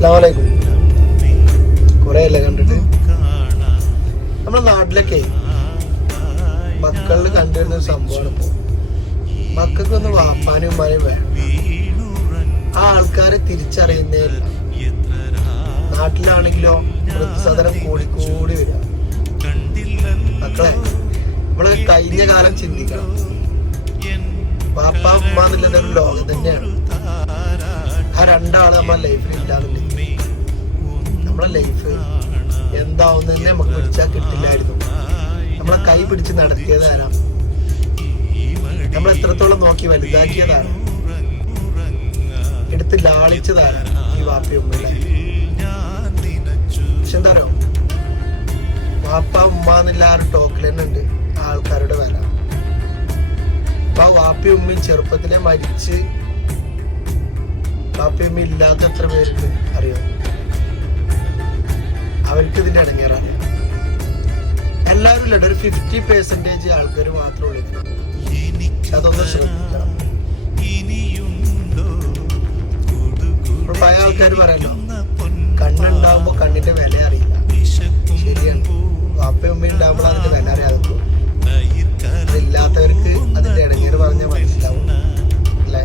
അസ്സലാമലൈക്കും. കുറേ അല്ലേ കണ്ടിട്ട്. നമ്മുടെ നാട്ടിലൊക്കെ മക്കളിൽ കണ്ടുവരുന്ന ഒരു സംഭവമാണ് ഇപ്പോൾ. മക്കൾക്കൊന്ന് വാപ്പാനും ഉമ്മാനും വേണം. ആ ആൾക്കാരെ തിരിച്ചറിയുന്നേ ഇല്ല. നാട്ടിലാണെങ്കിലോ വൃദ്ധസദനം കൂടിക്കൂടി വരിക. മക്കളെ, നമ്മള് കഴിഞ്ഞ കാലം ചിന്തിക്കണം. വാപ്പ ഉമ്മ എന്നുള്ളതൊരു ലോകം തന്നെയാണ്. ആ രണ്ടാള് നമ്മളെ ലൈഫിൽ ഇല്ലാന്നുണ്ടെങ്കിൽ നമ്മളെ ലൈഫ് എന്താവുന്ന തന്നെ നമുക്ക് പിടിച്ചാൽ കിട്ടില്ലായിരുന്നു. നമ്മളെ കൈ പിടിച്ച് നടത്തിയതാരാ? നമ്മൾ എത്രത്തോളം നോക്കി വലുതാക്കിയതാണ്, എടുത്ത് ലാളിച്ചതാണ് ഈ വാപ്പയും ഉമ്മയിലെ. പക്ഷെ എന്താ പറയുക, വാപ്പ ഉമ്മ എന്നുള്ള ആ ഒരു ടോക്കിൽ തന്നെ ഉണ്ട് ആൾക്കാരുടെ വില. അപ്പൊ ആ വാപ്പയും ഉമ്മയും ചെറുപ്പത്തിലെ മരിച്ച് വാപ്പയും ഉമ്മയും ഇല്ലാത്ത എത്ര പേരുണ്ട് അറിയോ? അവർക്ക് ഇതിന്റെ ഇടങ്ങേറാണ്. എല്ലാവരും ഇല്ല, ഒരു 50% ആൾക്കാർ മാത്രമേ ഉള്ളൂ. പക്ഷെ അതൊന്നും ശ്രദ്ധിക്കണം. പഴയ ആൾക്കാർ പറയല്ലോ, കണ്ണുണ്ടാവുമ്പോ കണ്ണിന്റെ വില അറിയില്ല. ശരിയാണ്. വാപ്പയും ഉമ്മയും ഉണ്ടാകുമ്പോൾ അതിന്റെ വില അറിയാതെ പോകും. അതില്ലാത്തവർക്ക് അതിന്റെ ഇടങ്ങേറ് പറഞ്ഞാൽ മനസ്സിലാവും അല്ലേ?